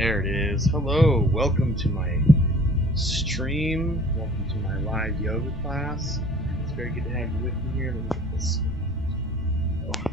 There it is. Hello, welcome to my stream. Welcome to my live yoga class. It's very good to have you with me here. Let me get this. Oh.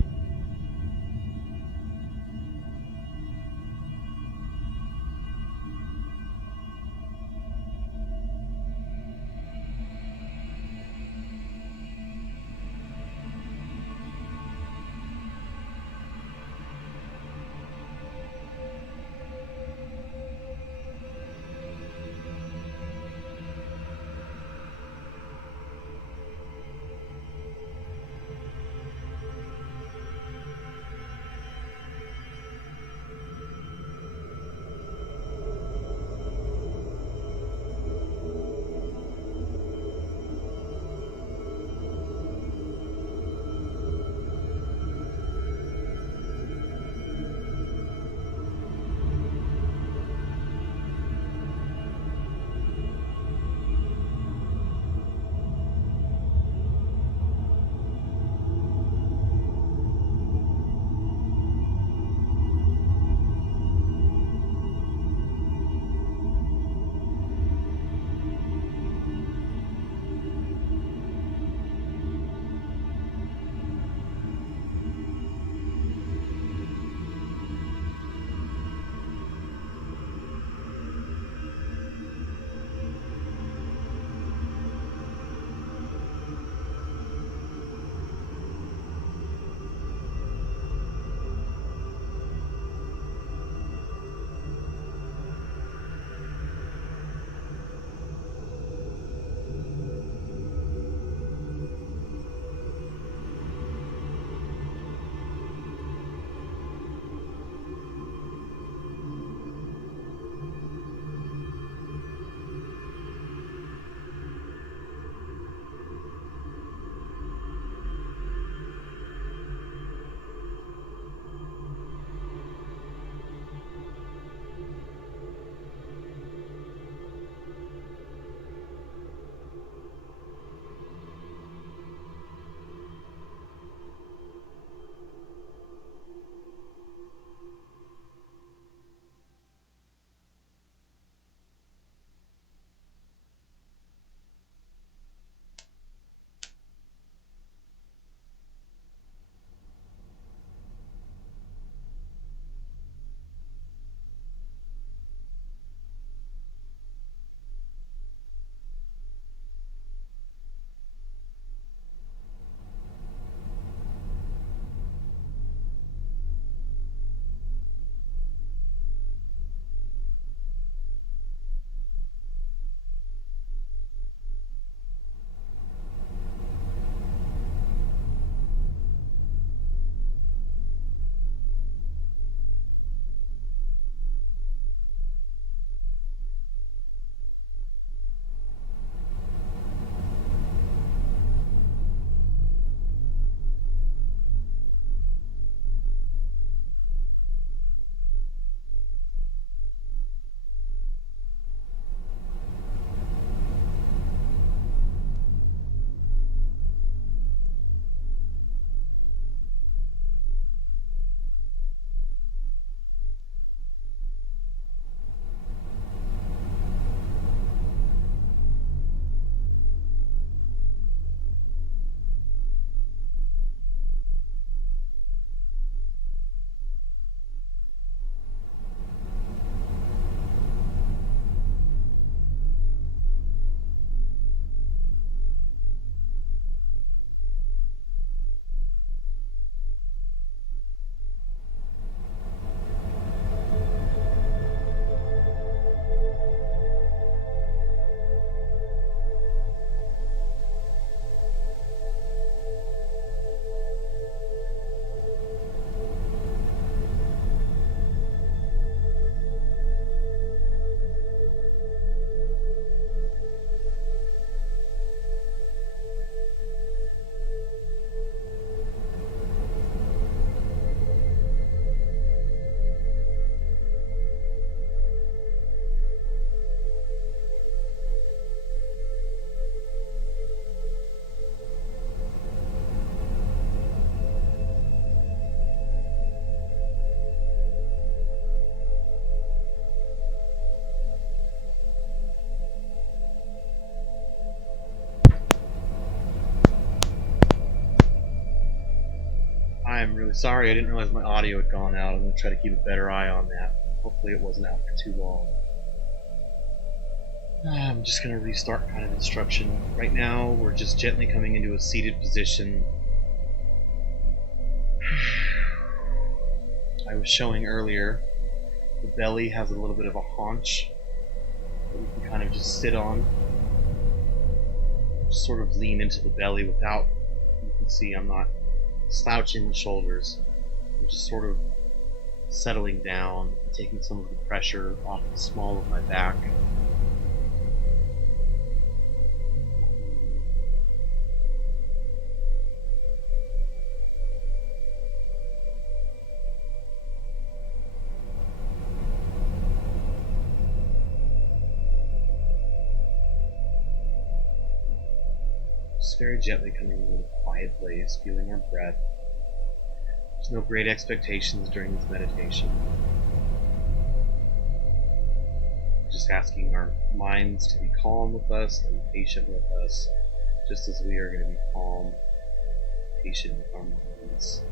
really sorry, I didn't realize my audio had gone out. I'm going to try to keep a better eye on that. Hopefully it wasn't out for too long. I'm just going to restart kind of instruction. Right now, we're just gently coming into a seated position. I was showing earlier, the belly has a little bit of a haunch that we can kind of just sit on. Just sort of lean into the belly without, you can see I'm not slouching the shoulders. I'm just sort of settling down and taking some of the pressure off the small of my back. Just very gently coming into a quiet place, feeling our breath. There's no great expectations during this meditation. Just asking our minds to be calm with us and patient with us, just as we are going to be calm, patient with our minds.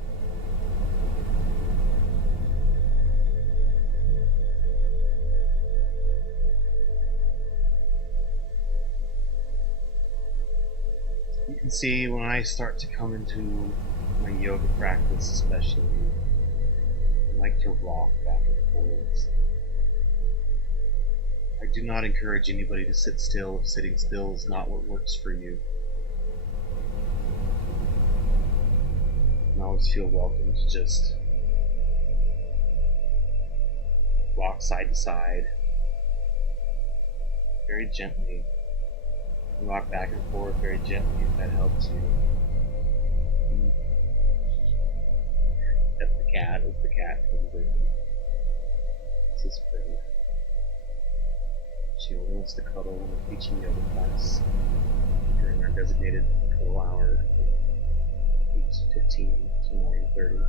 You can see when I start to come into my yoga practice especially, I like to rock back and forth. I do not encourage anybody to sit still if sitting still is not what works for you. You can always feel welcome to just rock side to side, very gently. Rock back and forth very gently if that helps you. That's the cat as the cat comes in. This is pretty. She only wants to cuddle in the teaching yoga class during our designated cuddle hour from 8:15 to 9:30.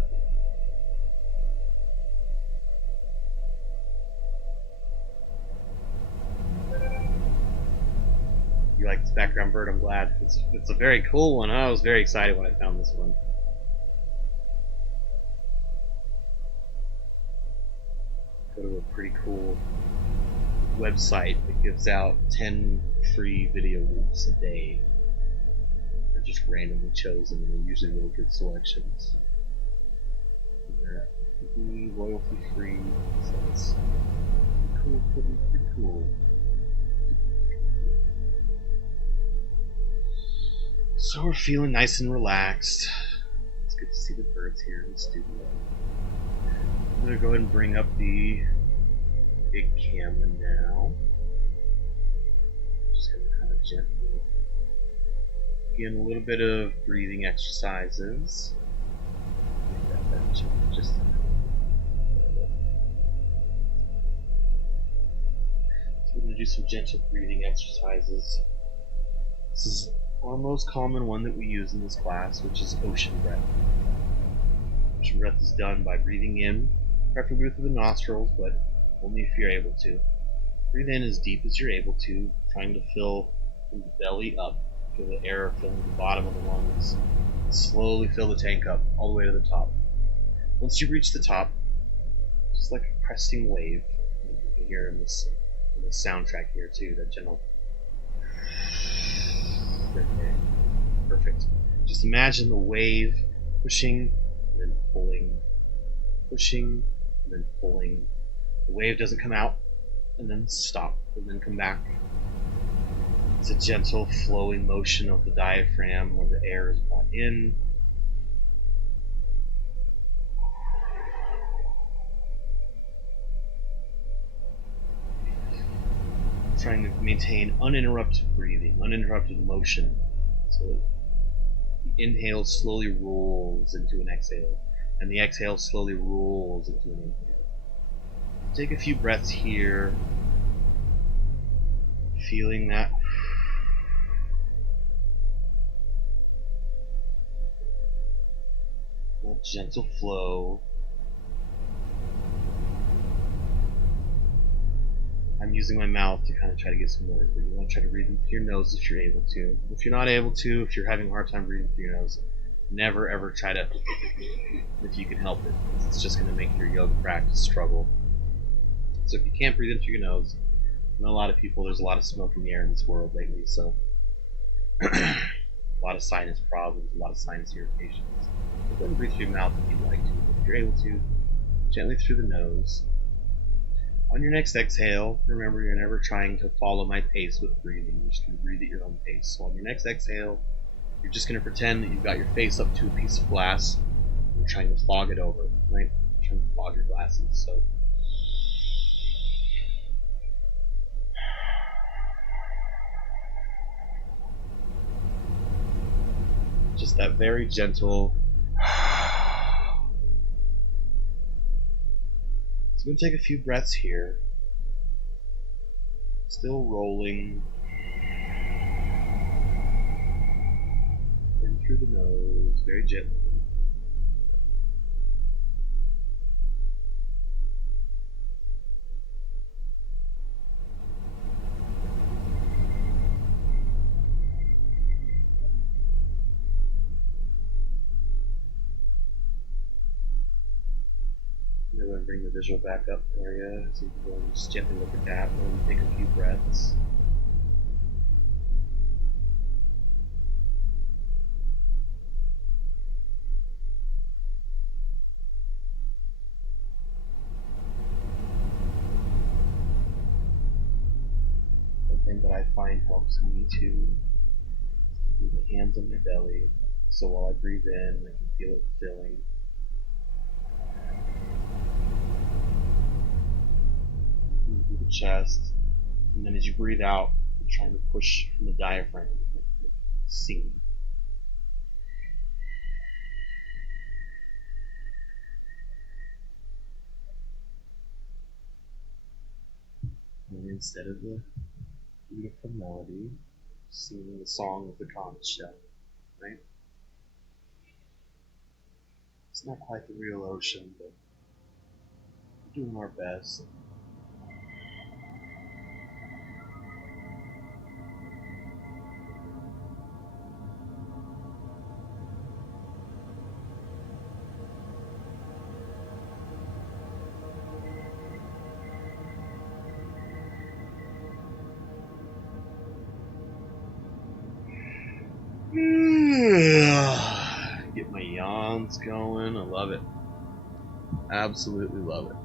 You like this background bird? I'm glad. It's a very cool one. I was very excited when I found this one. Go to a pretty cool website that gives out 10 free video loops a day. They're just randomly chosen, and they're usually really good selections. And they're royalty free, so it's pretty cool. So we're feeling nice and relaxed. It's good to see the birds here in the studio. I'm going to go ahead and bring up the big camera now. Just going to kind of gently begin a little bit of breathing exercises. Make that just so we're going to do some gentle breathing exercises. This is our most common one that we use in this class, which is ocean breath. Ocean breath is done by breathing in, preferably through the nostrils, but only if you're able to. Breathe in as deep as you're able to, trying to fill from the belly up. Feel the air filling the bottom of the lungs. Slowly fill the tank up, all the way to the top. Once you reach the top, just like a cresting wave, you can hear in this soundtrack here too, that gentle. Perfect. Just imagine the wave pushing and then pulling, pushing and then pulling. The wave doesn't come out and then stop and then come back. It's a gentle flowing motion of the diaphragm where the air is brought in. Trying to maintain uninterrupted breathing, uninterrupted motion. So the inhale slowly rolls into an exhale, and the exhale slowly rolls into an inhale. Take a few breaths here, feeling that gentle flow. I'm using my mouth to kind of try to get some noise, but you want to try to breathe in through your nose if you're able to. If you're not able to, if you're having a hard time breathing through your nose, Never ever try to, if you can help it, because it's just going to make your yoga practice struggle. So if you can't breathe in through your nose, I know a lot of people, there's a lot of smoke in the air in this world lately, so a lot of sinus problems, a lot of sinus irritations. So go ahead and breathe through your mouth if you'd like to. If you're able to, gently through the nose. On your next exhale, remember you're never trying to follow my pace with breathing. You're just going to breathe at your own pace. So on your next exhale, you're just going to pretend that you've got your face up to a piece of glass. And you're trying to fog it over, right? You're trying to fog your glasses. So just that very gentle. So I'm going to take a few breaths here. Still rolling. In through the nose, very gently. I'm going to bring the visual back up for you, so you can go and just gently look at that while you take a few breaths. Something that I find helps me too is keeping the hands on my belly, so while I breathe in, I can feel it filling. Through the chest, and then as you breathe out, you're trying to push from the diaphragm, sing. And instead of the beautiful melody, singing the song of the conch shell, right? It's not quite the real ocean, but we're doing our best. Get my yawns going. I love it. Absolutely love it.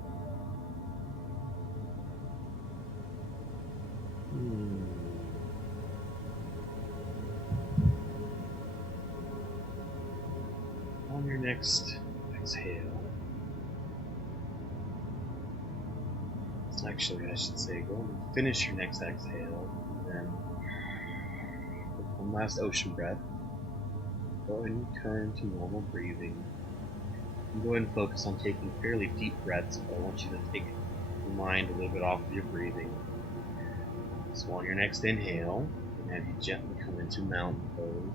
On your next exhale, actually I should say go and finish your next exhale, and then with one last ocean breath, go ahead and return to normal breathing. And go ahead and focus on taking fairly deep breaths, but I want you to take your mind a little bit off of your breathing. So on your next inhale, I'm going to have you gently come into mountain pose.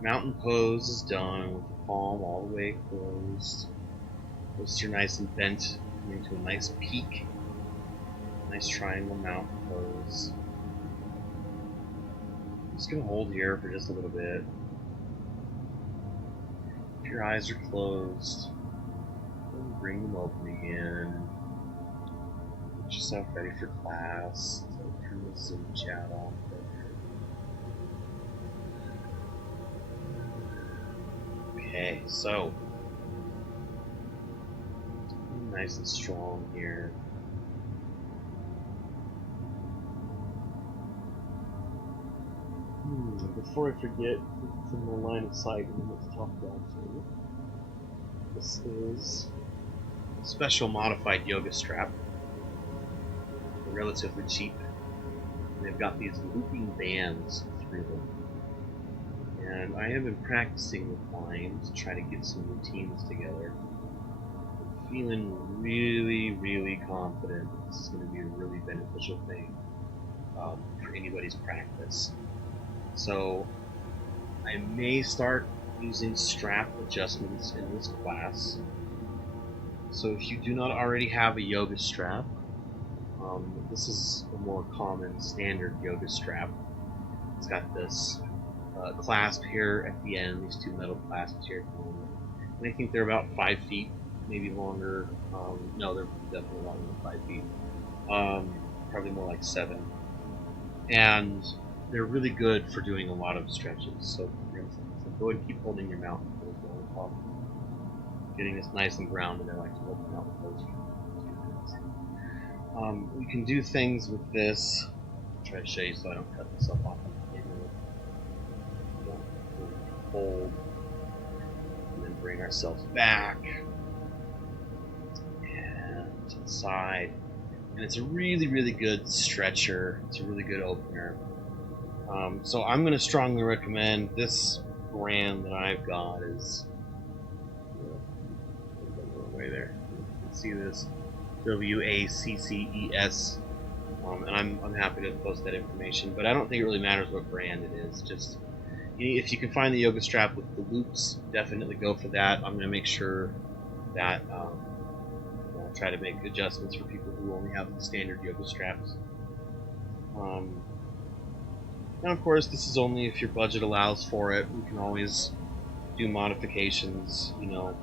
Mountain pose is done with the palm all the way closed. Posture nice and bent, coming to a nice peak. Nice triangle mountain pose. I'm just going to hold here for just a little bit. If your eyes are closed, bring them open again. Get yourself ready for class. So turn the Zoom chat off. Okay, so nice and strong here. Before I forget, it's in my line of sight and let's talk about it. This is a special modified yoga strap. They're relatively cheap. And they've got these looping bands through them. And I have been practicing with mine to try to get some routines together. I'm feeling really, really confident that this is going to be a really beneficial thing for anybody's practice. So I may start using strap adjustments in this class. So if you do not already have a yoga strap, This is a more common standard yoga strap. It's got this clasp here at the end, these two metal clasps here at the end. And I think they're about 5 feet, maybe longer. No, they're definitely longer than 5 feet. Probably more like 7. And they're really good for doing a lot of stretches. So go ahead and keep holding your mouth until it's going off. Getting this nice and grounded. I like to open out with those. We can do things with this. I'll try to show you so I don't cut myself off. Hold, and then bring ourselves back and to the side. And it's a really, really good stretcher. It's a really good opener. So I'm going to strongly recommend this brand that I've got is way there. You can see this WACCES, and I'm happy to post that information. But I don't think it really matters what brand it is. Just if you can find the yoga strap with the loops, definitely go for that. I'm going to make sure that I'll try to make adjustments for people who only have the standard yoga straps. And of course, this is only if your budget allows for it. You can always do modifications. You know,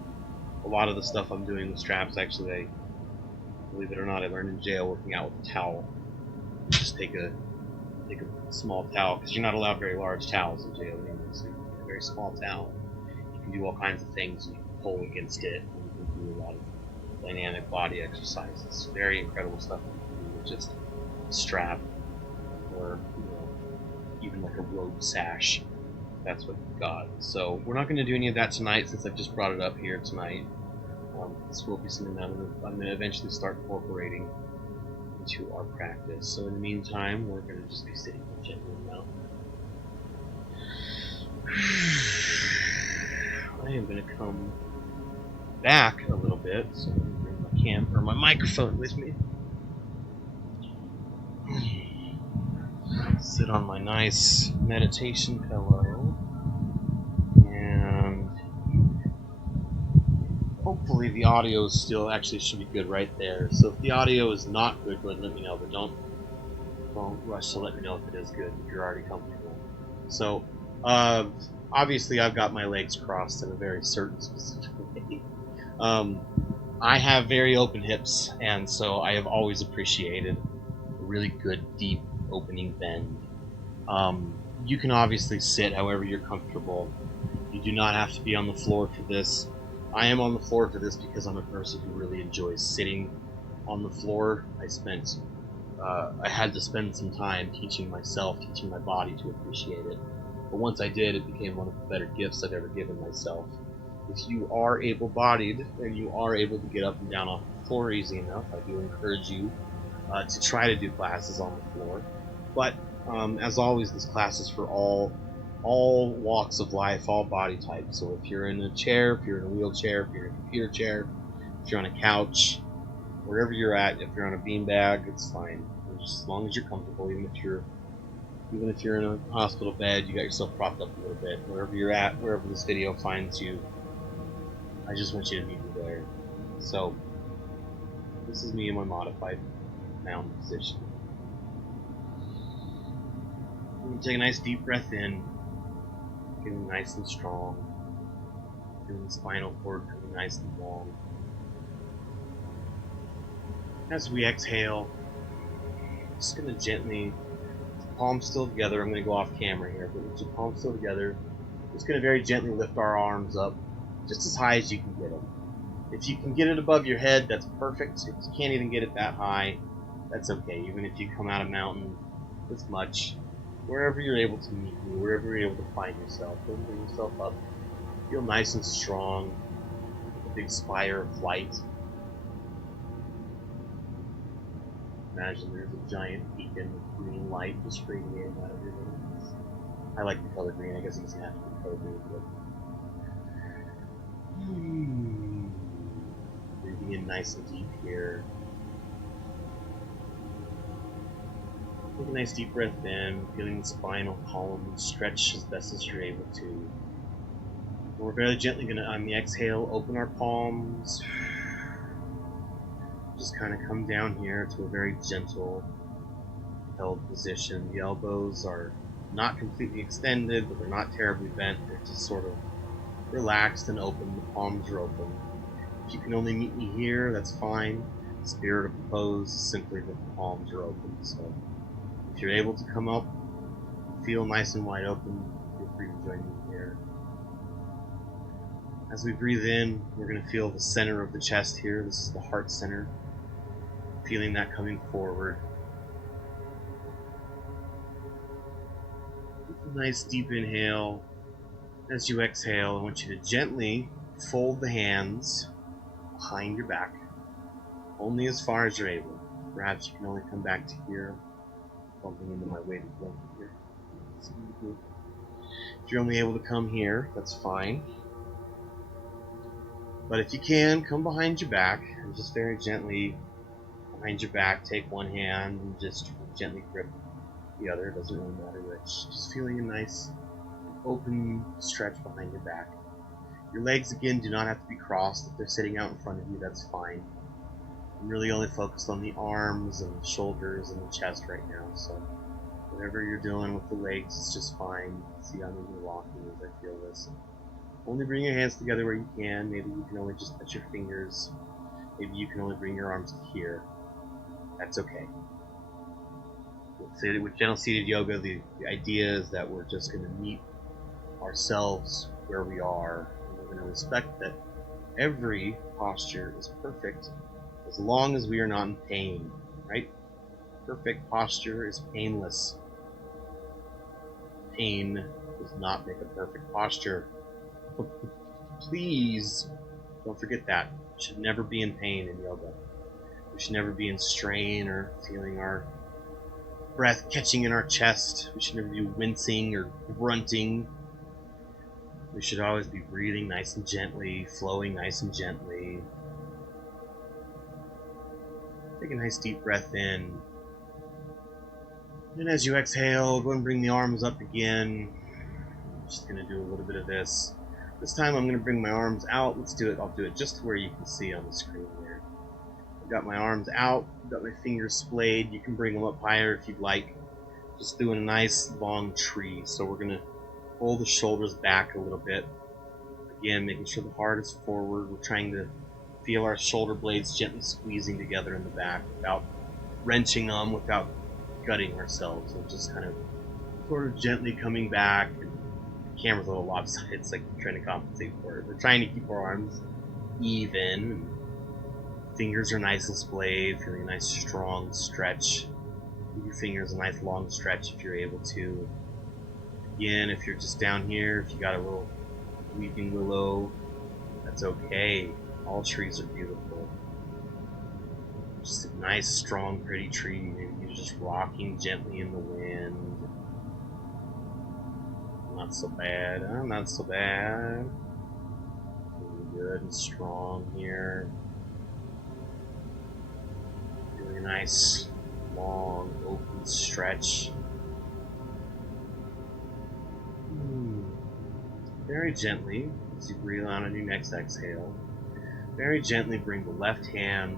a lot of the stuff I'm doing with straps, actually, believe it or not, I learned in jail working out with a towel. Just take a small towel, because you're not allowed very large towels in jail anyway. So you get a very small towel. You can do all kinds of things. You can pull against it. And you can do a lot of dynamic body exercises. Very incredible stuff you can do with just a strap, or even like a robe sash. That's what you've got. So we're not going to do any of that tonight, since I've just brought it up here tonight. This will be something that I'm going to eventually start incorporating into our practice. So in the meantime, we're going to just be sitting gently now. I am going to come back a little bit, so I'm going to bring my microphone with me. Sit on my nice meditation pillow, and hopefully the audio still actually should be good right there. So if the audio is not good, go ahead and let me know, but don't rush to let me know if it is good if you're already comfortable. So obviously I've got my legs crossed in a very certain specific way. I have very open hips, and so I have always appreciated a really good deep opening bend. You can obviously sit however you're comfortable. You do not have to be on the floor for this. I am on the floor for this because I'm a person who really enjoys sitting on the floor. I had to spend some time teaching my body to appreciate it. But once I did, it became one of the better gifts I've ever given myself. If you are able-bodied and you are able to get up and down off the floor easy enough, I do encourage you to try to do classes on the floor. But as always, this class is for all walks of life, all body types. So if you're in a chair, if you're in a wheelchair, if you're in a computer chair, if you're on a couch, wherever you're at, if you're on a beanbag, it's fine. Just as long as you're comfortable, even if you're in a hospital bed, you got yourself propped up a little bit, wherever you're at, wherever this video finds you, I just want you to meet me there. So this is me in my modified mound position. I'm going to take a nice deep breath in, getting nice and strong, feeling the spinal cord coming nice and long. As we exhale, just going to gently, palms still together, I'm going to go off camera here, but with your palms still together, just going to very gently lift our arms up just as high as you can get them. If you can get it above your head, that's perfect. If you can't even get it that high, that's okay. Even if you come out of mountain this much, wherever you're able to meet me, wherever you're able to find yourself, don't bring yourself up. Feel nice and strong, a big spire of light. Imagine there's a giant beacon of green light just radiating out of your lungs. I like the color green. I guess it doesn't have to be color green, but breathing in nice and deep here. Take a nice deep breath in, feeling the spinal column stretch as best as you're able to. We're very gently going to, on the exhale, open our palms. just kind of come down here to a very gentle held position. The elbows are not completely extended, but they're not terribly bent. They're just sort of relaxed and open. The palms are open. If you can only meet me here, that's fine. The spirit of the pose is simply that the palms are open. So if you're able to come up, feel nice and wide open, feel free to join me here. As we breathe in, we're going to feel the center of the chest here. This is the heart center. Feeling that coming forward. With a nice deep inhale. As you exhale, I want you to gently fold the hands behind your back, only as far as you're able. Perhaps you can only come back to here, bumping into my weighted blanket here. If you're only able to come here, that's fine. But if you can, come behind your back and just very gently behind your back, take one hand and just gently grip the other. It doesn't really matter which. Just feeling a nice open stretch behind your back. Your legs, again, do not have to be crossed. If they're sitting out in front of you, that's fine. I'm really only focused on the arms and the shoulders and the chest right now, so whatever you're doing with the legs, it's just fine. See, I'm even rocking as I feel this. Only bring your hands together where you can. Maybe you can only just touch your fingers. Maybe you can only bring your arms to here. That's okay. With gentle seated yoga, the idea is that we're just going to meet ourselves where we are, and we're going to respect that every posture is perfect as long as we are not in pain, right? Perfect posture is painless. Pain does not make a perfect posture. Please don't forget that. We should never be in pain in yoga. We should never be in strain or feeling our breath catching in our chest. We should never be wincing or grunting. We should always be breathing nice and gently, flowing nice and gently. Take a nice deep breath in. And as you exhale, go and bring the arms up again. I'm just going to do a little bit of this. This time I'm going to bring my arms out. Let's do it. I'll do it just where you can see on the screen there. I've got my arms out. I've got my fingers splayed. You can bring them up higher if you'd like. Just doing a nice long tree. So we're going to pull the shoulders back a little bit. Again, making sure the heart is forward. We're trying to feel our shoulder blades gently squeezing together in the back without wrenching them, without gutting ourselves. We're just kind of sort of gently coming back. And the camera's a little lopsided. It's like we're trying to compensate for it. We're trying to keep our arms even. Fingers are nice and splayed, feeling a nice strong stretch. Give your fingers a nice long stretch if you're able to. Again, if you're just down here, if you got a little weeping willow, that's okay. All trees are beautiful. Just a nice, strong, pretty tree. Maybe you're just rocking gently in the wind. Not so bad. Not so bad. Feeling good and strong here. Feeling a nice, long, open stretch. Very gently, as you breathe out on your next exhale, very gently bring the left hand,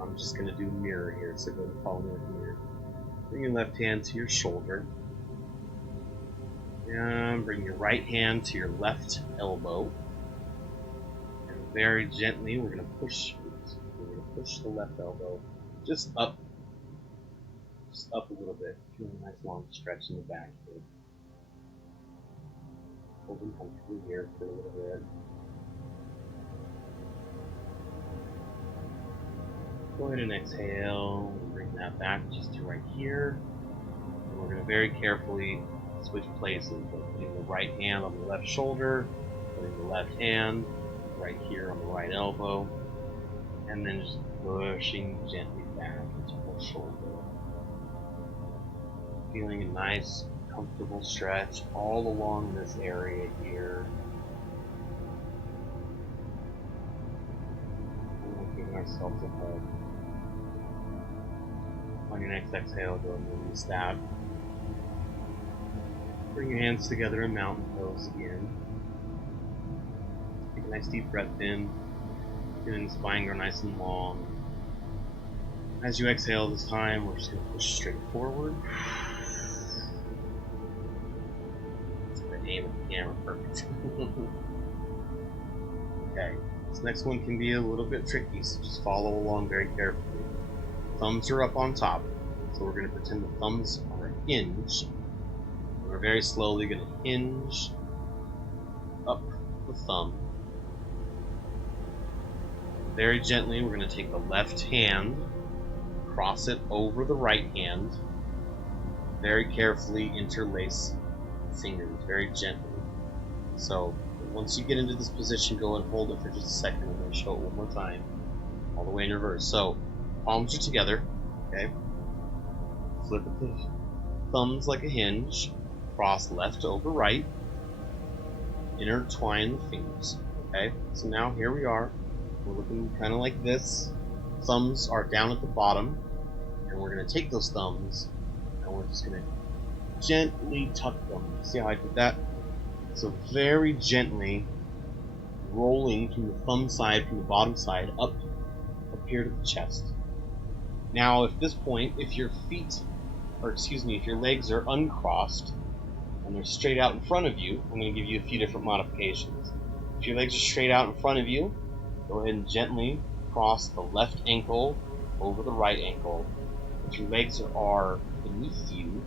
I'm just going to do mirror here, so go to follow me with mirror. Bring your left hand to your shoulder, and bring your right hand to your left elbow, and very gently we're going to push the left elbow just up a little bit, feeling a nice long stretch in the back here. Holding comfortably here for a little bit. Go ahead and exhale, and bring that back just to right here. And we're going to very carefully switch places, putting the right hand on the left shoulder, putting the left hand right here on the right elbow, and then just pushing gently back into the shoulder. Feeling a nice, comfortable stretch all along this area here. And looking ourselves ahead. On your next exhale, go and release that. Bring your hands together in mountain pose again. Take a nice deep breath in, feeling the spine go nice and long. As you exhale this time, we're just going to push straight forward. That's the aim of the camera, perfect. Okay, this next one can be a little bit tricky, so just follow along very carefully. Thumbs are up on top, so we're going to pretend the thumbs are a hinge. We're very slowly going to hinge up the thumb. Very gently, we're going to take the left hand, cross it over the right hand, very carefully interlace the fingers, very gently. So once you get into this position, go and hold it for just a second. I'm going to show it one more time, all the way in reverse. So palms are together, okay? Flip the thumbs like a hinge, cross left over right, intertwine the fingers, okay? So now here we are. We're looking kind of like this. Thumbs are down at the bottom, and we're going to take those thumbs, and we're just going to gently tuck them. See how I did that? So very gently rolling from the thumb side, from the bottom side, up here to the chest. Now, at this point, if your if your legs are uncrossed and they're straight out in front of you, I'm going to give you a few different modifications. If your legs are straight out in front of you, go ahead and gently cross the left ankle over the right ankle. If your legs are beneath you,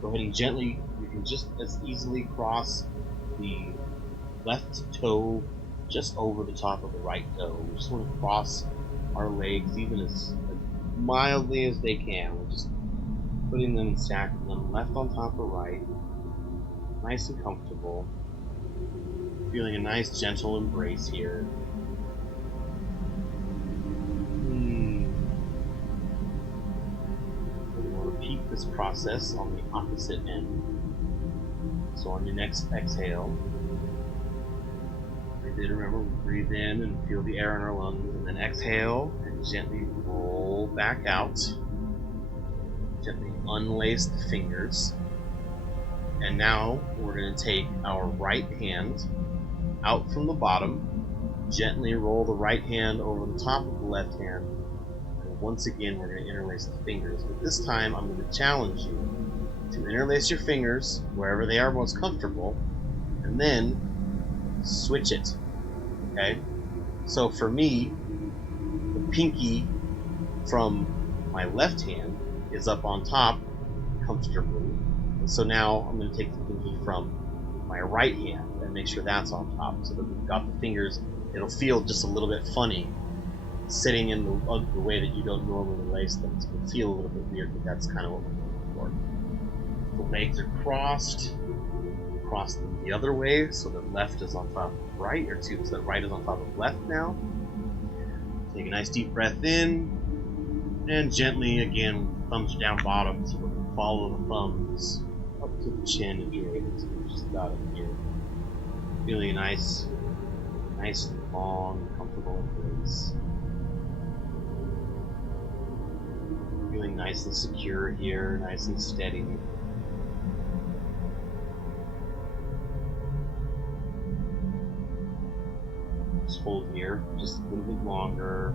go ahead and gently, you can just as easily cross the left toe just over the top of the right toe. We just want to cross our legs even as mildly as they can. We're just putting them and stacking them left on top of right, nice and comfortable. Feeling a nice gentle embrace here. We'll repeat this process on the opposite end. So on your next exhale, remember, we breathe in and feel the air in our lungs, and then exhale and gently roll back out. Gently unlace the fingers. And now we're going to take our right hand out from the bottom, gently roll the right hand over the top of the left hand, and once again we're going to interlace the fingers. But this time I'm going to challenge you to interlace your fingers wherever they are most comfortable, and then switch it. Okay? So for me, the pinky from my left hand is up on top comfortably. And so now I'm going to take the pinky from my right hand and make sure that's on top, so that we've got the fingers. It'll feel just a little bit funny sitting in the way that you don't normally lace them. So it'll feel a little bit weird, but that's kind of what we're going for. The legs are crossed. Cross them the other way, so that left is on top of right, so that right is on top of left now. Take a nice deep breath in, and gently, again, thumbs are down bottom, so we're going to follow the thumbs up to the chin and ear. So we're just about in here. Feeling a nice, long, comfortable embrace. Feeling nice and secure here, nice and steady. Just hold here just a little bit longer,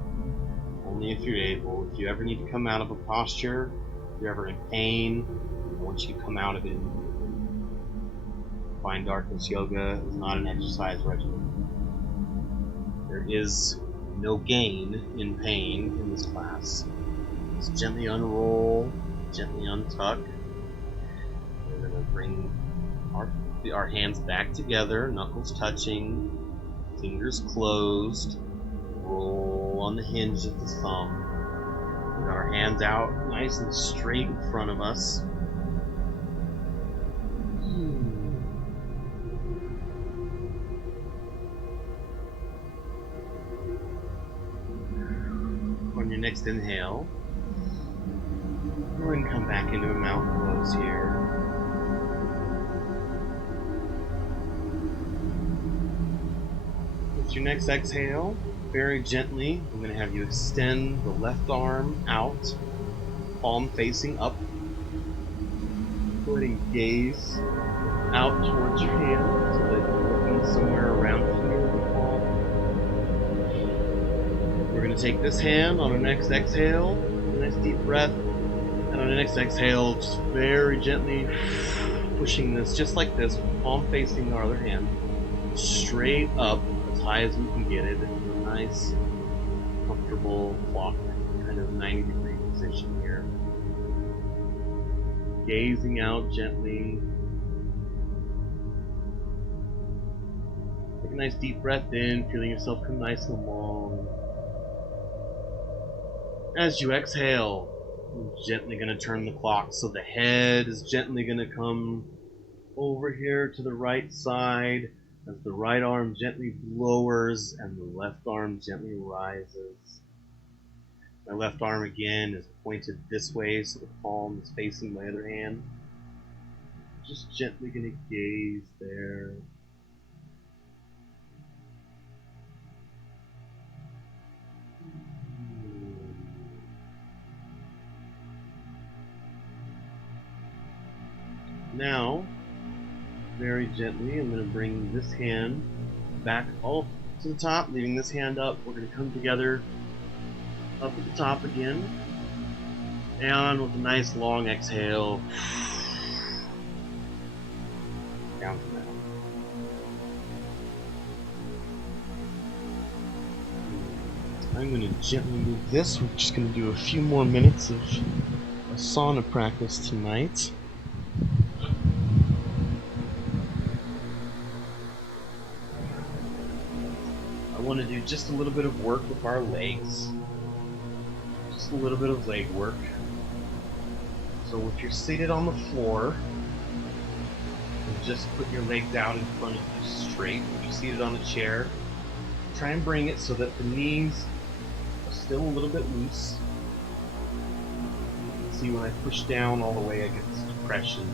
only if you're able. If you ever need to come out of a posture, if you're ever in pain, I want you to come out of it. Find Darkness Yoga is not an exercise regimen. There is no gain in pain in this class. Just gently unroll, gently untuck. We're going to bring our hands back together, knuckles touching, fingers closed, roll on the hinge of the thumb. Put our hands out nice and straight in front of us. On your next inhale, go ahead and come back into a mountain pose here. With your next exhale, very gently, I'm going to have you extend the left arm out, palm facing up. Go ahead and gaze out towards your hand so that you're looking somewhere around here in the palm. We're going to take this hand on our next exhale, nice deep breath. And on the next exhale, just very gently pushing this, just like this, palm facing our other hand, straight up as high as we can get it into a nice, comfortable clock, kind of 90-degree position here. Gazing out gently. Take a nice deep breath in, feeling yourself come nice and long. As you exhale, you're gently going to turn the clock so the head is gently going to come over here to the right side as the right arm gently lowers and the left arm gently rises. My left arm again is pointed this way so the palm is facing my other hand. Just gently going to gaze there. Now, very gently, I'm going to bring this hand back all to the top, leaving this hand up. We're going to come together up at the top again, down with a nice long exhale, down to down. I'm going to gently move this. We're just going to do a few more minutes of a sauna practice tonight. I want to do just a little bit of work with our legs. Just a little bit of leg work. So if you're seated on the floor, just put your legs out in front of you straight. If you're seated on a chair, try and bring it so that the knees are still a little bit loose. See, when I push down all the way, I get this depression.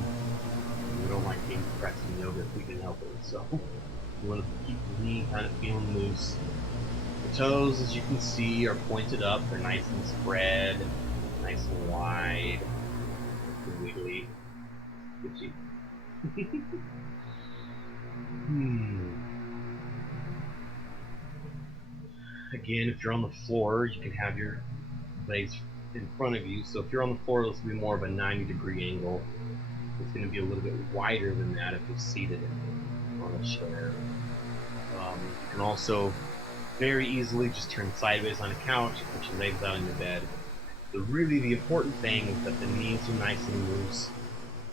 We don't like being depressed in yoga if we can help it. So you want to keep the knee kind of feeling loose. The toes, as you can see, are pointed up. They're nice and spread, nice and wide, and wiggly. Itchy. Again, if you're on the floor, you can have your legs in front of you. So if you're on the floor, this will be more of a 90-degree angle. It's going to be a little bit wider than that if you're seated on a chair. You can also very easily just turn sideways on a couch and put your legs out on your bed. But really the important thing is that the knees are nice and loose,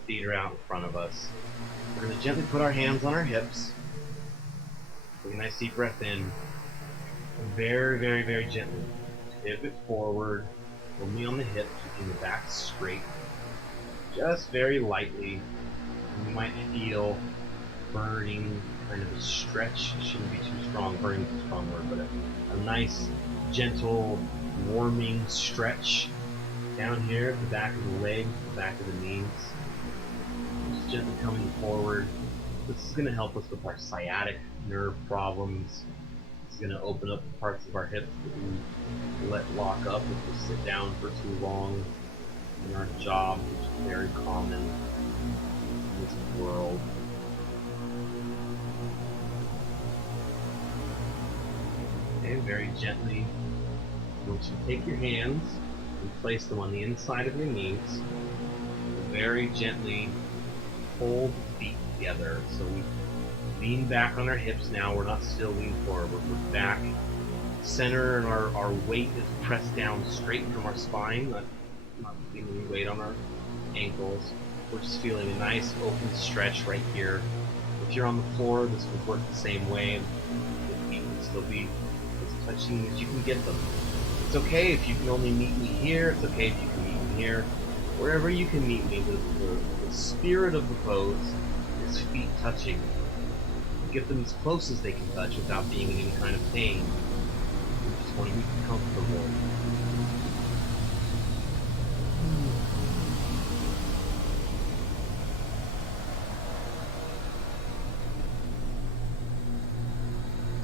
feet are out in front of us. We're going to gently put our hands on our hips. Take a nice deep breath in. And very, very, very gently pivot forward, only on the hips, keeping the back straight. Just very lightly. And you might feel burning, kind of a stretch. It shouldn't be too strong. Burning is a strong word, but a nice, gentle, warming stretch down here at the back of the legs, the back of the knees. Just gently coming forward. This is going to help us with our sciatic nerve problems. It's going to open up the parts of our hips that we let lock up if we sit down for too long in our job, which is very common in this world. Okay, very gently, I want you to take your hands and place them on the inside of your knees. And very gently hold the feet together. So we lean back on our hips now. We're not still leaning forward. We're back center, and our weight is pressed down straight from our spine, not feeling any weight on our ankles. We're just feeling a nice open stretch right here. If you're on the floor, this would work the same way. The feet would still be as touching as you can get them. It's okay if you can only meet me here. It's okay if you can meet me here. Wherever you can meet me, the spirit of the pose is feet touching. Get them as close as they can touch without being in any kind of pain. You just want to be comfortable.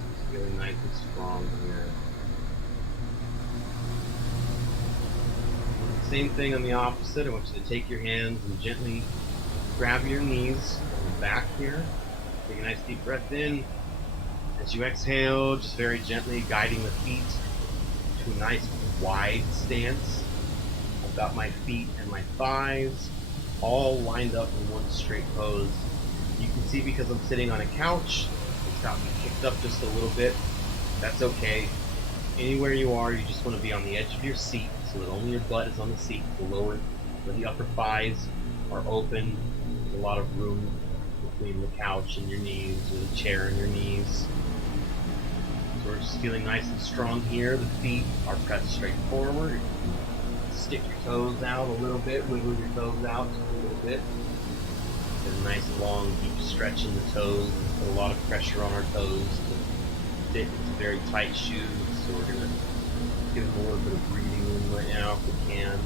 Just feeling nice and strong here. Same thing on the opposite. I want you to take your hands and gently grab your knees on the back here. Take a nice deep breath in. As you exhale, just very gently guiding the feet to a nice wide stance. I've got my feet and my thighs all lined up in one straight pose. You can see because I'm sitting on a couch, it's got me kicked up just a little bit. That's okay. Anywhere you are, you just want to be on the edge of your seat so that only your butt is on the seat. The lower, or the upper thighs are open. There's a lot of room between the couch and your knees, or the chair and your knees. So we're just feeling nice and strong here. The feet are pressed straight forward. Stick your toes out a little bit, wiggle your toes out just a little bit. Get a nice long deep stretch in the toes. Put a lot of pressure on our toes to fit into very tight shoes. So we're going to give them a little bit of breathing room right now if we can.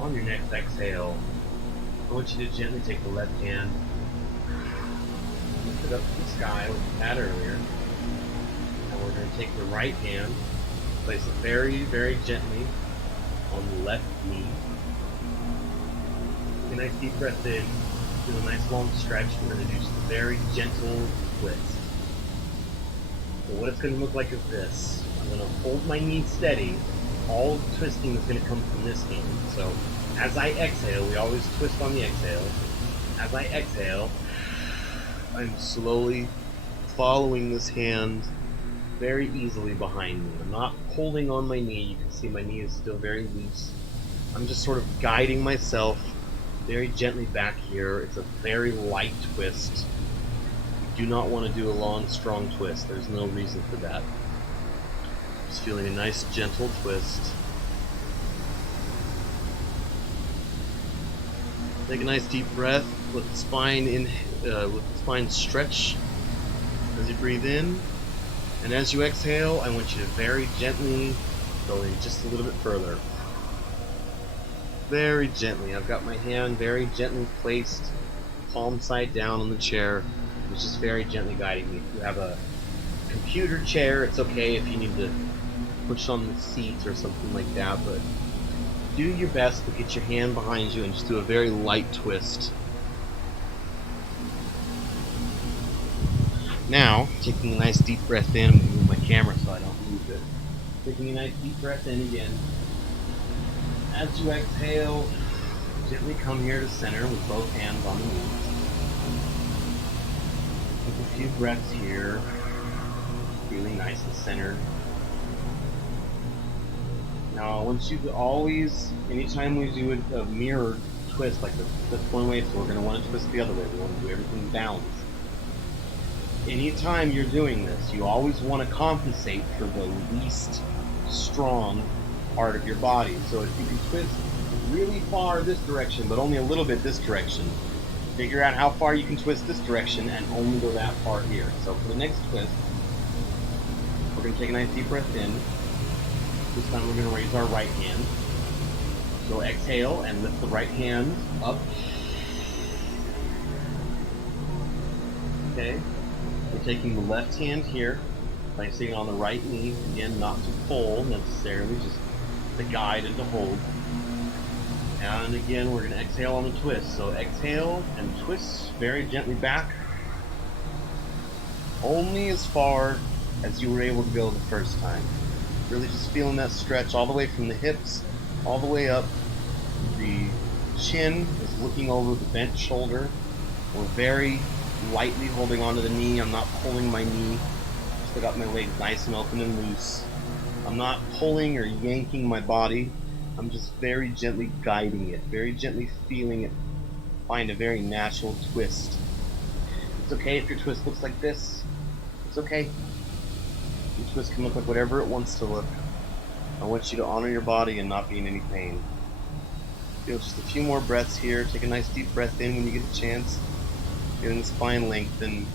On your next exhale, I want you to gently take the left hand, lift it up to the sky like we had earlier. And we're going to take the right hand, place it very, very gently on the left knee. Take a nice deep breath in, do a nice long stretch. We're going to do just a very gentle twist. So what it's going to look like is this. I'm going to hold my knee steady. All the twisting is going to come from this hand. So as I exhale, we always twist on the exhale. As I exhale, I'm slowly following this hand very easily behind me. I'm not holding on my knee. You can see my knee is still very loose. I'm just sort of guiding myself very gently back here. It's a very light twist. You do not want to do a long, strong twist. There's no reason for that. Just feeling a nice, gentle twist. Take a nice deep breath. Let the spine stretch as you breathe in, and as you exhale, I want you to very gently go in just a little bit further. Very gently. I've got my hand very gently placed, palm side down on the chair. It's just very gently guiding me. If you have a computer chair, it's okay if you need to push on the seat or something like that, but do your best to get your hand behind you and just do a very light twist. Now, taking a nice deep breath in, I'm going to move my camera so I don't lose it. Taking a nice deep breath in again. As you exhale, gently come here to center with both hands on the knees. Take a few breaths here, feeling nice and centered. Now, I want you to always, anytime we do a mirror twist, like that's one way, so we're going to want to twist the other way. We want to do everything balanced. Anytime you're doing this, you always want to compensate for the least strong part of your body. So if you can twist really far this direction, but only a little bit this direction, figure out how far you can twist this direction and only go that far here. So for the next twist, we're going to take a nice deep breath in. This time we're going to raise our right hand. So exhale and lift the right hand up. Okay. We're taking the left hand here, placing it on the right knee. Again, not to pull necessarily, just to guide and to hold. And again, we're going to exhale on the twist. So exhale and twist very gently back. Only as far as you were able to go the first time. Really just feeling that stretch all the way from the hips, all the way up. The chin is looking over the bent shoulder. We're very lightly holding onto the knee. I'm not pulling my knee. Still got my legs nice and open and loose. I'm not pulling or yanking my body. I'm just very gently guiding it, very gently feeling it find a very natural twist. It's okay if your twist looks like this. It's okay. Your twist can look like whatever it wants to look. I want you to honor your body and not be in any pain. Feel just a few more breaths here. Take a nice deep breath in when you get a chance. Feeling the spine lengthen.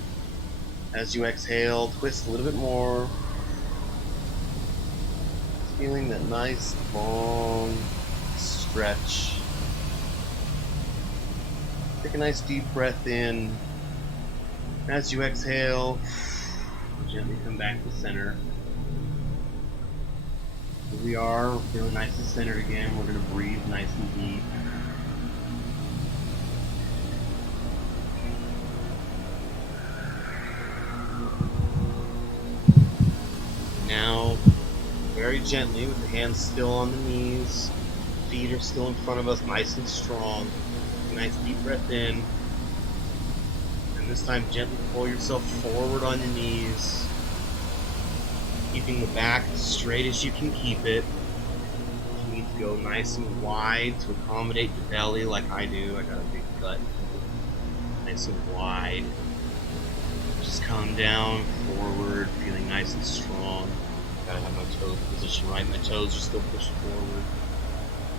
As you exhale, twist a little bit more. Feeling that nice long stretch. Take a nice deep breath in. As you exhale, gently come back to center. Here we are, we're feeling nice and centered again. We're going to breathe nice and deep. Now, very gently, with the hands still on the knees, feet are still in front of us, nice and strong. Nice deep breath in. And this time, gently pull yourself forward on your knees, keeping the back as straight as you can keep it. You need to go nice and wide to accommodate your belly, like I do. I got a big gut. Nice and wide. Just come down, forward, feeling nice and strong. Gotta have my toes positioned right. My toes are still pushed forward.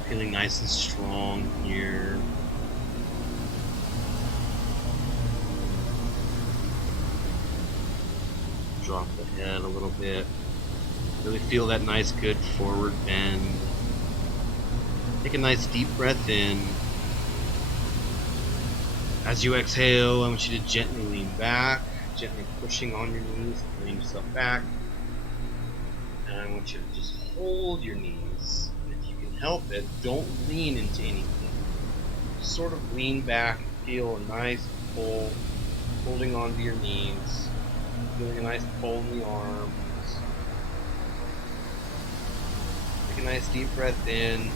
Feeling nice and strong here. Drop the head a little bit. Really feel that nice, good forward bend. Take a nice deep breath in. As you exhale, I want you to gently lean back, gently pushing on your knees, lean yourself back. And I want you to just hold your knees. And if you can help it, don't lean into anything. Just sort of lean back, feel a nice pull, holding onto your knees, feeling a nice pull in the arms. Take a nice deep breath in.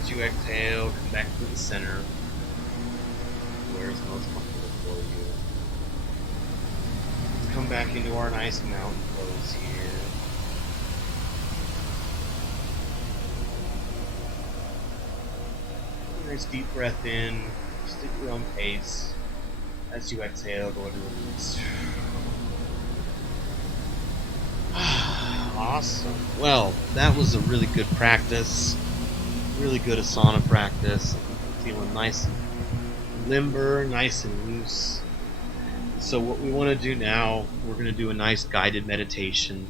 As you exhale, come back to the center, where is most comfortable for you. Let's come back into our nice mountain pose here. Nice deep breath in, just at your own pace. As you exhale, go ahead and release. Awesome. Well, that was a really good practice. Really good asana practice. Feeling nice and limber, nice and loose. So what we want to do now, we're going to do a nice guided meditation.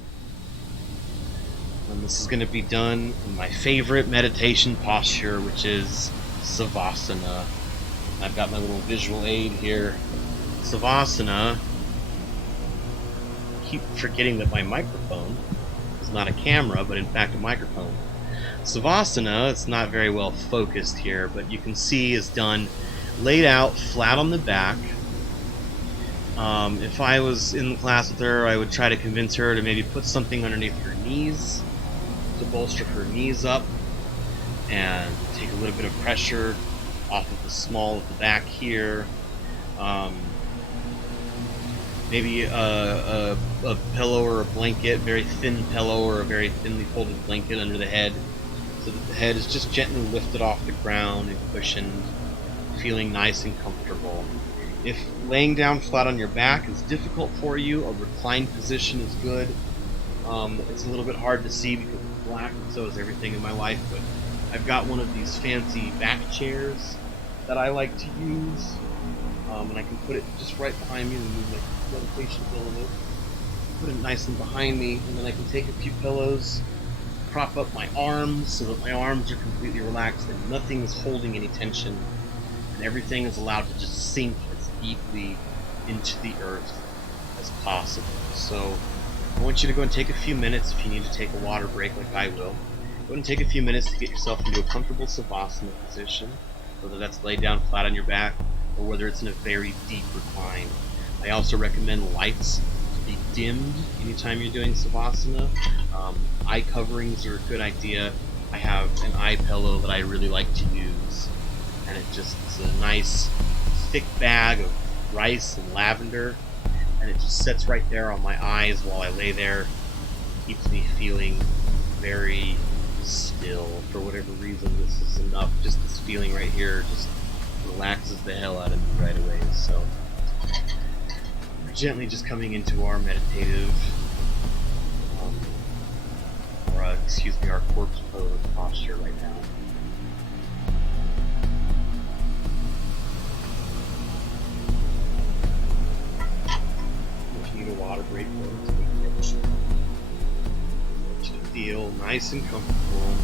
And this is going to be done in my favorite meditation posture, which is Savasana. I've got my little visual aid here. Savasana. I keep forgetting that my microphone is not a camera, but in fact a microphone. Savasana, it's not very well focused here, but you can see is done laid out flat on the back. If I was in the class with her, I would try to convince her to maybe put something underneath her knees to bolster her knees up and take a little bit of pressure off of the small of the back here. Maybe a pillow or a blanket, very thin pillow or a very thinly folded blanket under the head, so that the head is just gently lifted off the ground and cushioned, feeling nice and comfortable. If laying down flat on your back is difficult for you, a reclined position is good. It's a little bit hard to see because it's black, and so is everything in my life, but I've got one of these fancy back chairs that I like to use, and I can put it just right behind me and move my meditation pillow, put it nice and behind me, and then I can take a few pillows, prop up my arms so that my arms are completely relaxed and nothing is holding any tension, and everything is allowed to just sink as deeply into the earth as possible. So I want you to go and take a few minutes, if you need to take a water break like I will, go and take a few minutes to get yourself into a comfortable Savasana position, whether that's laid down flat on your back or whether it's in a very deep recline. I also recommend lights to be dimmed anytime you're doing Savasana. Eye coverings are a good idea. I have an eye pillow that I really like to use, and it's a nice thick bag of rice and lavender, and it just sits right there on my eyes while I lay there. Keeps me feeling very still. For whatever reason, this is enough. Just this feeling right here just relaxes the hell out of me right away. So we're gently just coming into our meditative, our corpse pose posture right now. If you need a water break, feel nice and comfortable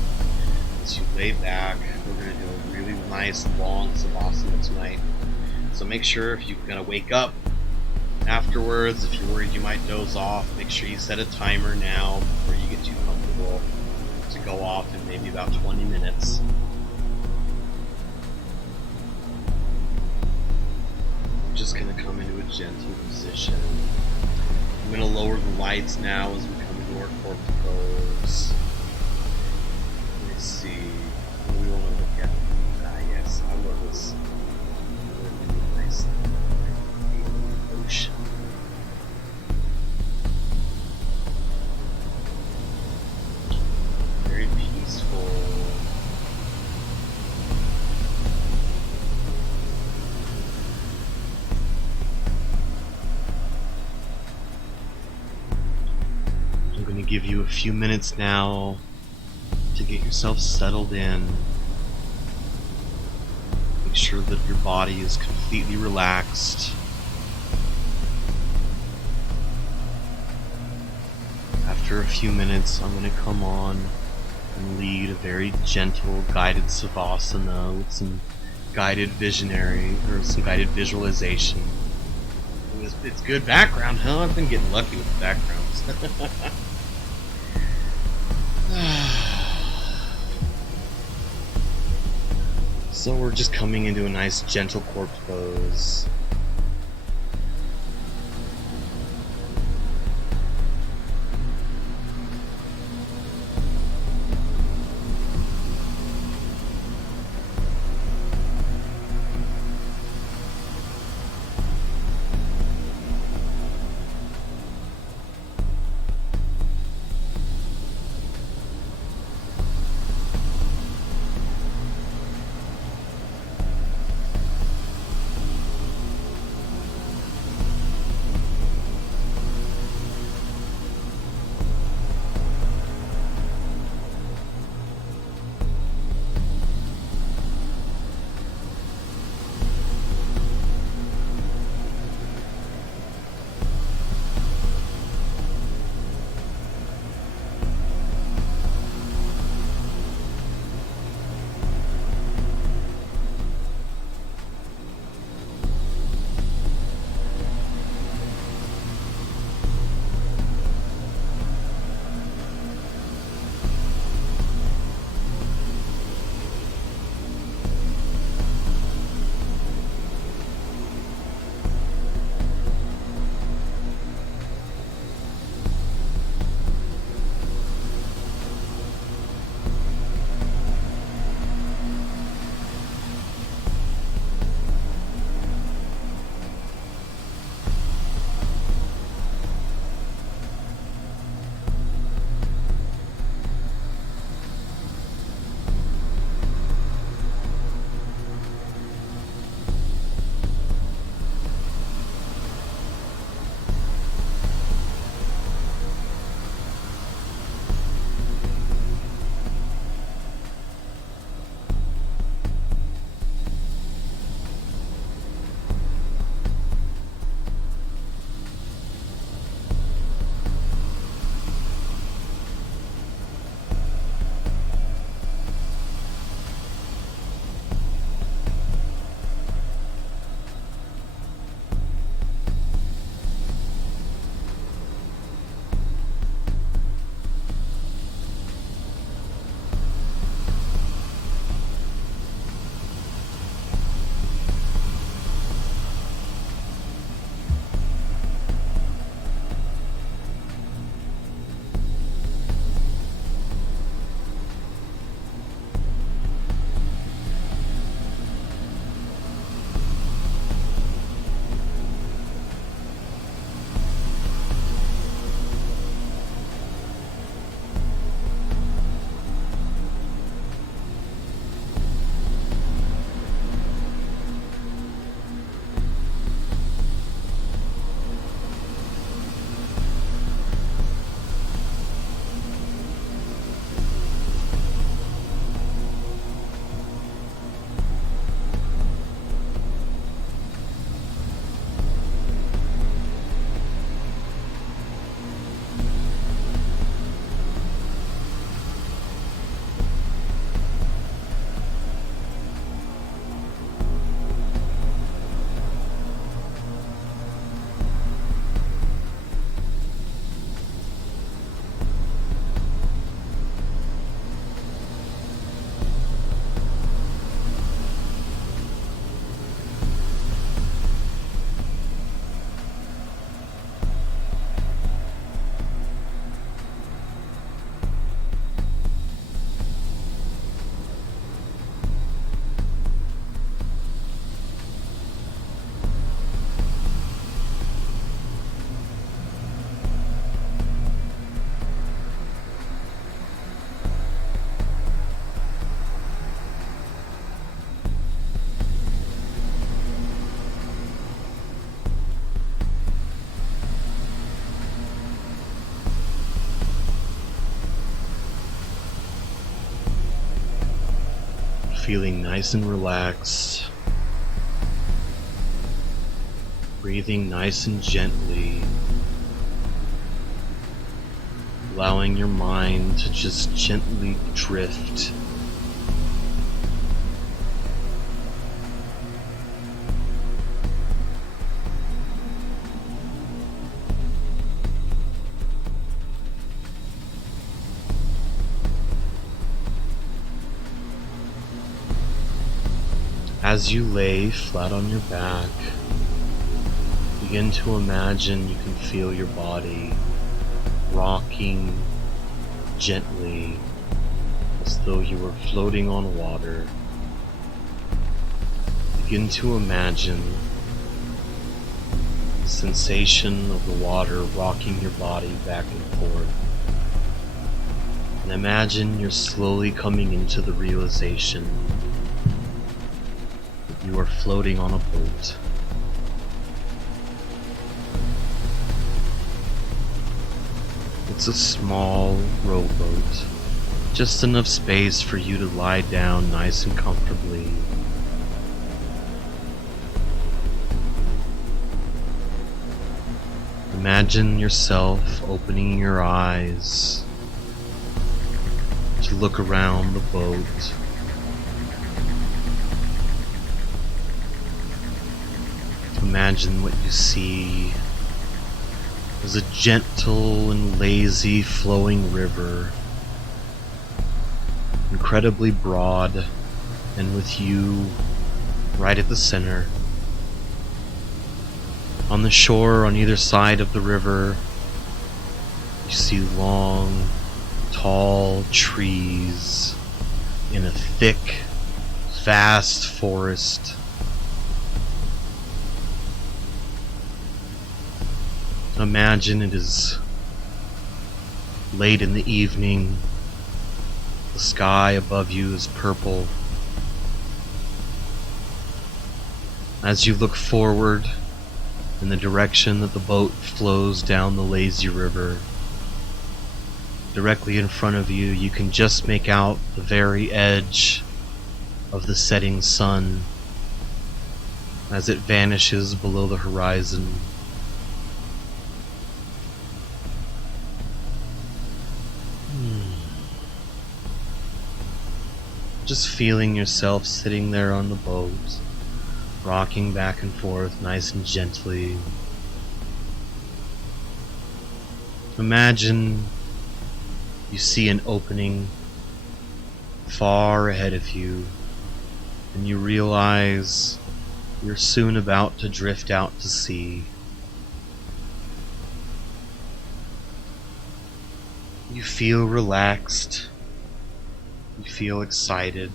as you lay back. We're going to do a really nice long Savasana tonight. So make sure if you're going to wake up afterwards, if you're worried you might doze off, make sure you set a timer now before you get too comfortable to go off in maybe about 20 minutes. I'm just going to come into a gentle position. I'm going to lower the lights now as we come into more corpse pose. Let me see. What do we want to look at? Yes, I love this. Really nice ocean. Very peaceful. I'm going to give you a few minutes now to get yourself settled in. Make sure that your body is completely relaxed. After a few minutes, I'm going to come on and lead a very gentle, guided savasana with some guided visionary, or some guided visualization. It's good background, huh? I've been getting lucky with the backgrounds. So we're just coming into a nice gentle corpse pose. feeling nice and relaxed, breathing nice and gently, allowing your mind to just gently drift. As you lay flat on your back, begin to imagine you can feel your body rocking gently as though you were floating on water. Begin to imagine the sensation of the water rocking your body back and forth. And imagine you're slowly coming into the realization that you are floating on a boat. It's a small rowboat, just enough space for you to lie down nice and comfortably. Imagine yourself opening your eyes to look around the boat. Imagine what you see is a gentle and lazy flowing river, incredibly broad, and with you right at the center. On the shore on either side of the river, you see long, tall trees in a thick, vast forest. Imagine it is late in the evening. The sky above you is purple. As you look forward in the direction that the boat flows down the lazy river, directly in front of you, you can just make out the very edge of the setting sun as it vanishes below the horizon. Just feeling yourself sitting there on the boat, rocking back and forth nice and gently. Imagine you see an opening far ahead of you, and you realize you're soon about to drift out to sea. You feel relaxed. You feel excited.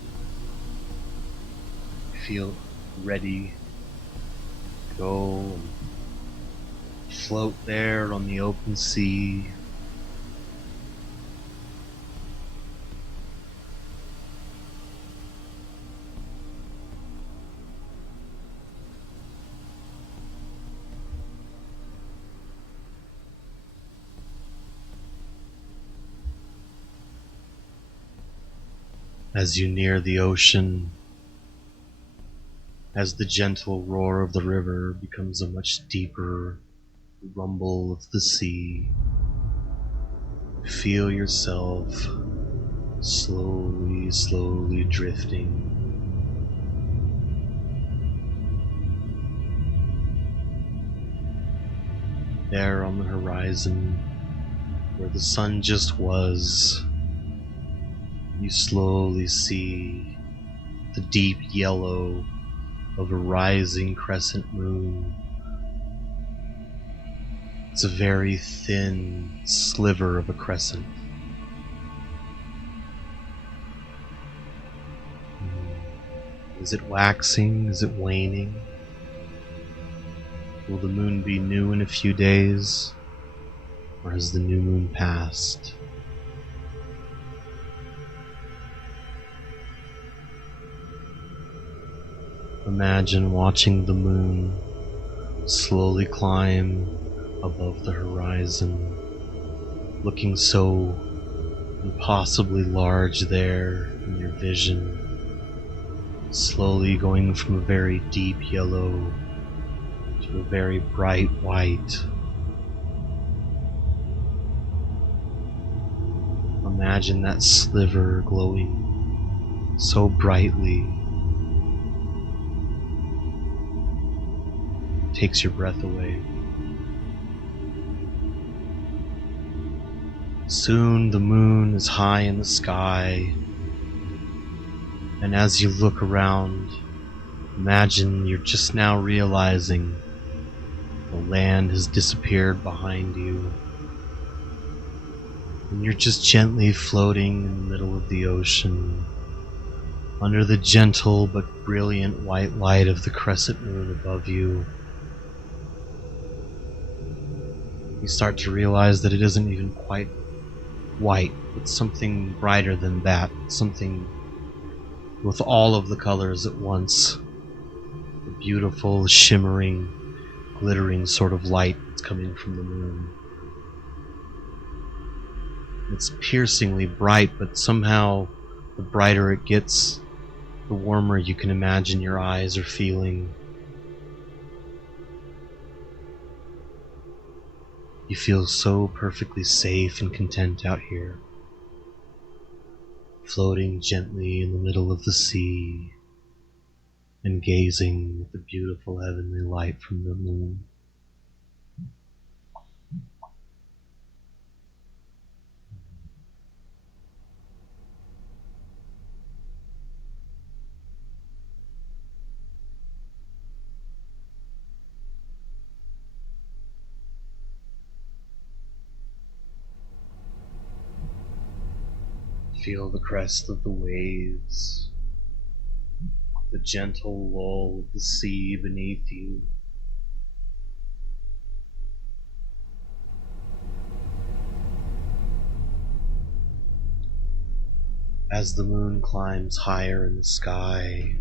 You feel ready to go and float there on the open sea. As you near the ocean, as the gentle roar of the river becomes a much deeper rumble of the sea, feel yourself slowly drifting. There on the horizon, where the sun just was, you slowly see the deep yellow of a rising crescent moon. It's a very thin sliver of a crescent. Is it waxing? Is it waning? Will the moon be new in a few days? Or has the new moon passed? Imagine watching the moon slowly climb above the horizon, looking so impossibly large there in your vision. slowly going from a very deep yellow to a very bright white. Imagine that sliver glowing so brightly. Takes your breath away. Soon the moon is high in the sky, and as you look around, imagine you're just now realizing the land has disappeared behind you, and you're just gently floating in the middle of the ocean, under the gentle but brilliant white light of the crescent moon above you. You start to realize that it isn't even quite white, it's something brighter than that, something with all of the colors at once. The beautiful, shimmering, glittering sort of light that's coming from the moon. It's piercingly bright, but somehow the brighter it gets, the warmer you can imagine your eyes are feeling. You feel so perfectly safe and content out here, floating gently in the middle of the sea and gazing at the beautiful heavenly light from the moon. Feel the crest of the waves, the gentle lull of the sea beneath you. As the moon climbs higher in the sky,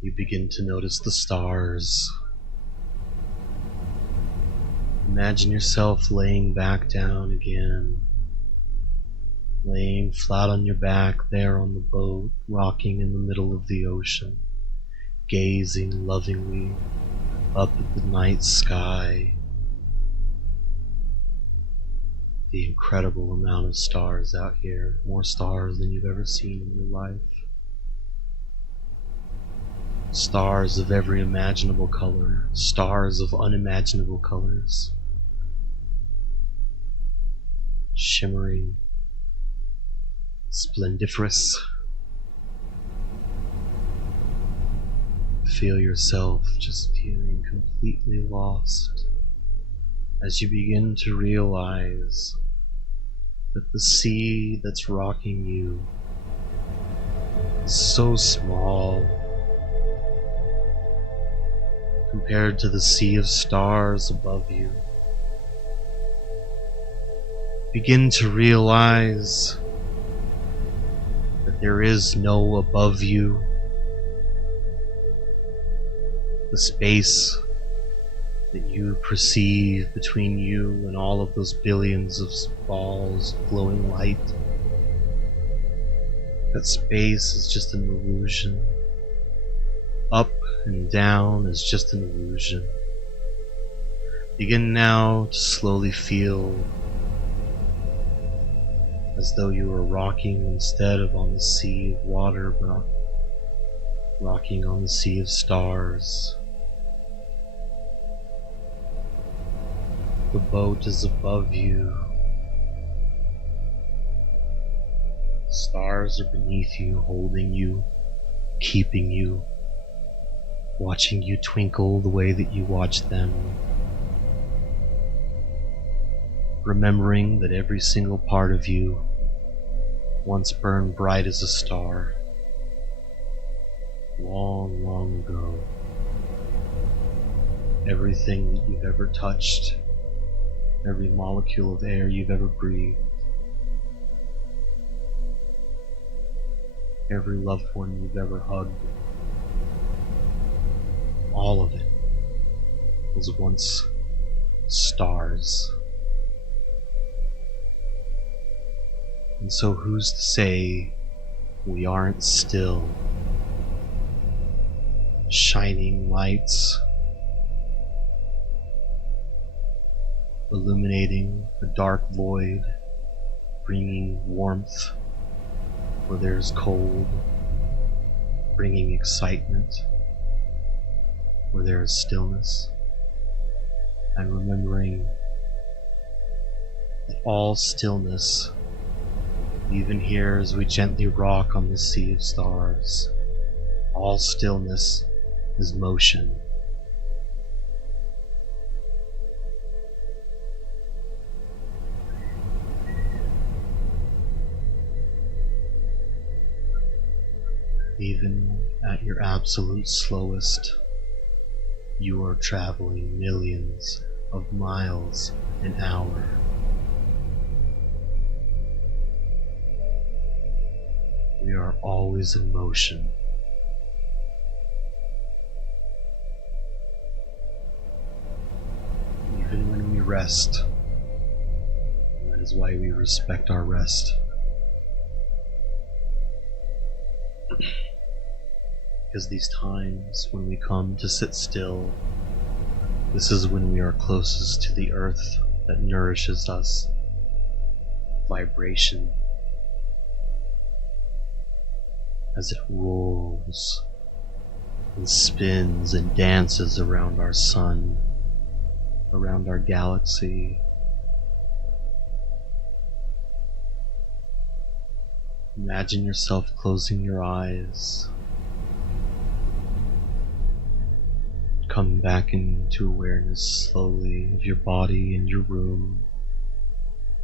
you begin to notice the stars. Imagine yourself laying back down again, laying flat on your back there on the boat, rocking in the middle of the ocean, gazing lovingly up at the night sky. The incredible amount of stars out here, more stars than you've ever seen in your life. Stars of every imaginable color, stars of unimaginable colors, shimmering, splendiferous. Feel yourself just feeling completely lost as you begin to realize that the sea that's rocking you is so small compared to the sea of stars above you. Begin to realize that there is no above you. The space that you perceive between you and all of those billions of balls of glowing light, that space is just an illusion. Up and down is just an illusion. Begin now to slowly feel as though you were rocking instead of on the sea of water, but rocking on the sea of stars. The boat is above you. Stars are beneath you, holding you, keeping you, watching you twinkle the way that you watch them. Remembering that every single part of you once burned bright as a star, long, long ago. Everything that you've ever touched, every molecule of air you've ever breathed, every loved one you've ever hugged, all of it was once stars. And so who's to say we aren't still. Shining lights illuminating a dark void, bringing warmth where there's cold, bringing excitement where there is stillness, and remembering that all stillness, even here as we gently rock on the sea of stars, all stillness is motion. Even at your absolute slowest, you are traveling millions of miles an hour. We are always in motion. Even when we rest, and that is why we respect our rest. Because these times when we come to sit still, this is when we are closest to the earth that nourishes us. Vibration. As it rolls and spins and dances around our sun, around our galaxy. Imagine yourself closing your eyes, coming back into awareness slowly of your body and your room,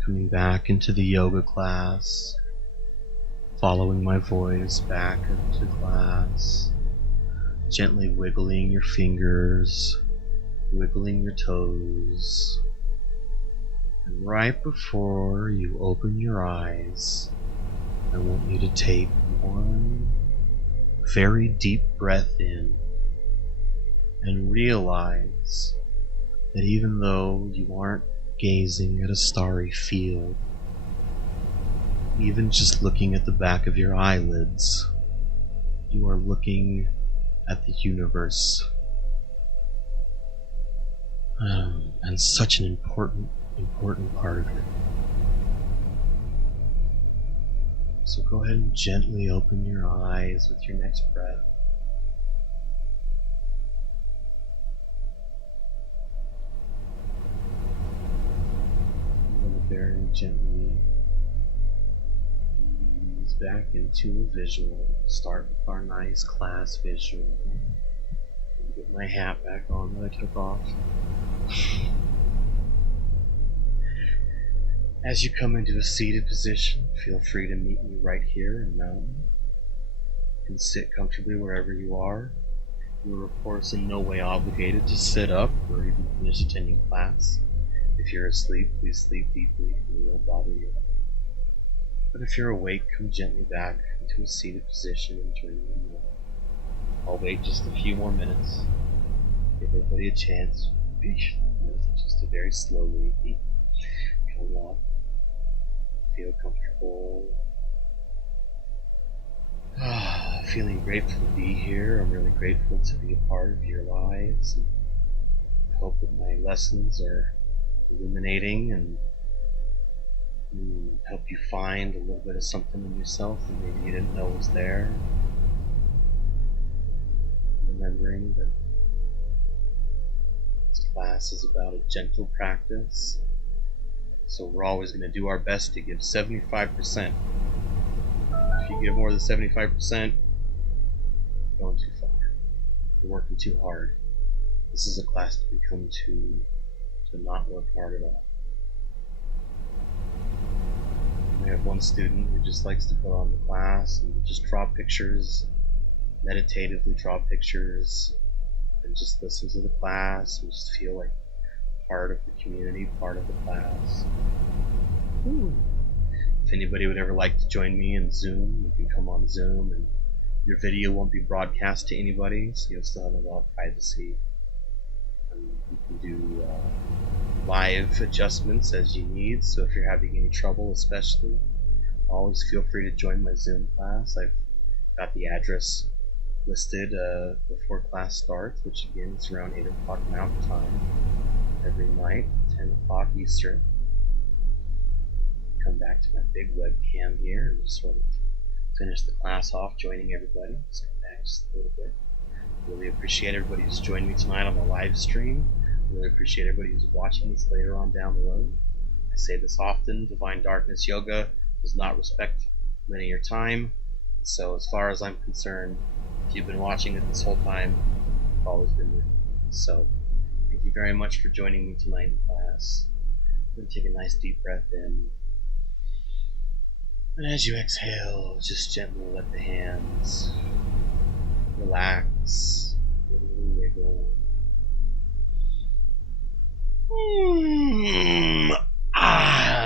coming back into the yoga class, following my voice back into class, gently wiggling your fingers, wiggling your toes, and right before you open your eyes, I want you to take one very deep breath in and realize that even though you aren't gazing at a starry field, even just looking at the back of your eyelids, you are looking at the universe. And such an important part of it. So go ahead and gently open your eyes with your next breath. I'm going to very gently ease back into a visual. Start with our nice class visual. Get my hat back on that I took off. As you come into a seated position, feel free to meet me right here in Mountain. You can sit comfortably wherever you are. You are, of course, in no way obligated to sit up or even finish attending class. If you're asleep, please sleep deeply and we won't bother you. But if you're awake, come gently back into a seated position and join me in more. I'll wait just a few more minutes. Give everybody a chance. Just to very slowly come up. Feel comfortable. Feeling grateful to be here. I'm really grateful to be a part of your lives. And I hope that my lessons are illuminating and help you find a little bit of something in yourself that maybe you didn't know was there. Remembering that this class is about a gentle practice. So we're always going to do our best to give 75%. If you give more than 75%, you're going too far. You're working too hard. This is a class that we come to not work hard at all. We have one student who just likes to put on the class and just draw pictures, meditatively draw pictures, and just listen to the class and just feel like part of the community, part of the class. If anybody would ever like to join me in Zoom, you can come on Zoom and your video won't be broadcast to anybody, so you'll still have a lot of privacy. And you can do live adjustments as you need, so if you're having any trouble especially, always feel free to join my Zoom class. I've got the address listed before class starts, which again is around 8 o'clock Mountain Time every night, 10 o'clock Eastern. Come back to my big webcam here and just sort of finish the class off, joining everybody. Step back just a little bit. Really appreciate everybody who's joined me tonight on the live stream. Really appreciate everybody who's watching this later on down the road. I say this often, Divine Darkness Yoga does not respect linear time. So as far as I'm concerned, if you've been watching it this whole time, I've always been with you. So thank you very much for joining me tonight in class. I'm going to take a nice deep breath in. And as you exhale, just gently let the hands relax, give a little wiggle.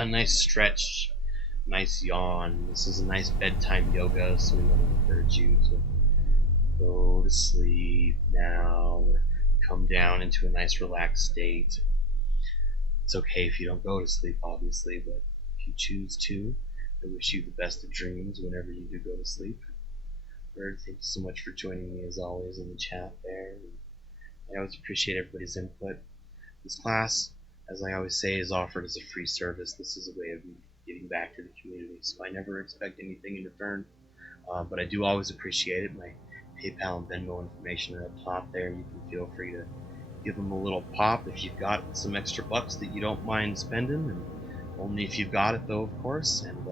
Nice stretch, nice yawn. This is a nice bedtime yoga, so we want to encourage you to go to sleep now or come down into a nice relaxed state. It's okay if you don't go to sleep, obviously, but if you choose to, I wish you the best of dreams whenever you do go to sleep. Bird, thank you so much for joining me as always in the chat there. I always appreciate everybody's input. This class, as I always say, is offered as a free service. This is a way of giving back to the community, so I never expect anything in return. But I do always appreciate it. My PayPal and Venmo information are up top there. You can feel free to give them a little pop if you've got some extra bucks that you don't mind spending, and only if you've got it though, of course. And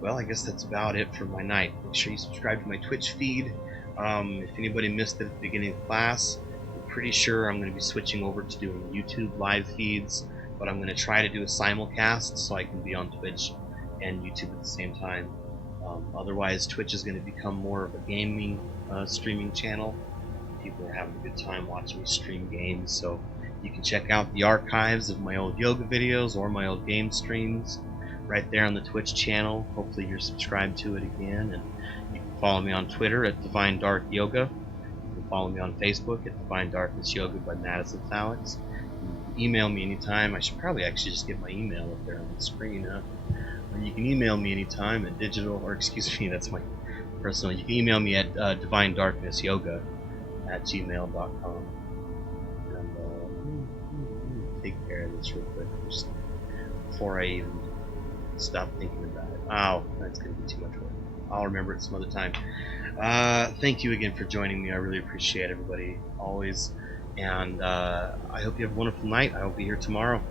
well, I guess that's about it for my night. Make sure you subscribe to my Twitch feed. If anybody missed it at the beginning of class, I'm pretty sure I'm going to be switching over to doing YouTube live feeds, but I'm going to try to do a simulcast so I can be on Twitch and YouTube at the same time. Otherwise, Twitch is going to become more of a gaming streaming channel. People are having a good time watching me stream games, so you can check out the archives of my old yoga videos or my old game streams right there on the Twitch channel. Hopefully you're subscribed to it again, and you can follow me on Twitter at Divine Dark Yoga. You can follow me on Facebook at Divine Darkness Yoga by Madison Thalix. You can email me anytime. I should probably actually just get my email up there on the screen, huh? And you can email me anytime at that's my personal. You can email me at divinedarknessyoga@gmail.com. And take care of this real quick just before I even stop thinking about it. Oh, that's going to be too much work. I'll remember it some other time. Thank you again for joining me. I really appreciate everybody, always. And I hope you have a wonderful night. I will be here tomorrow.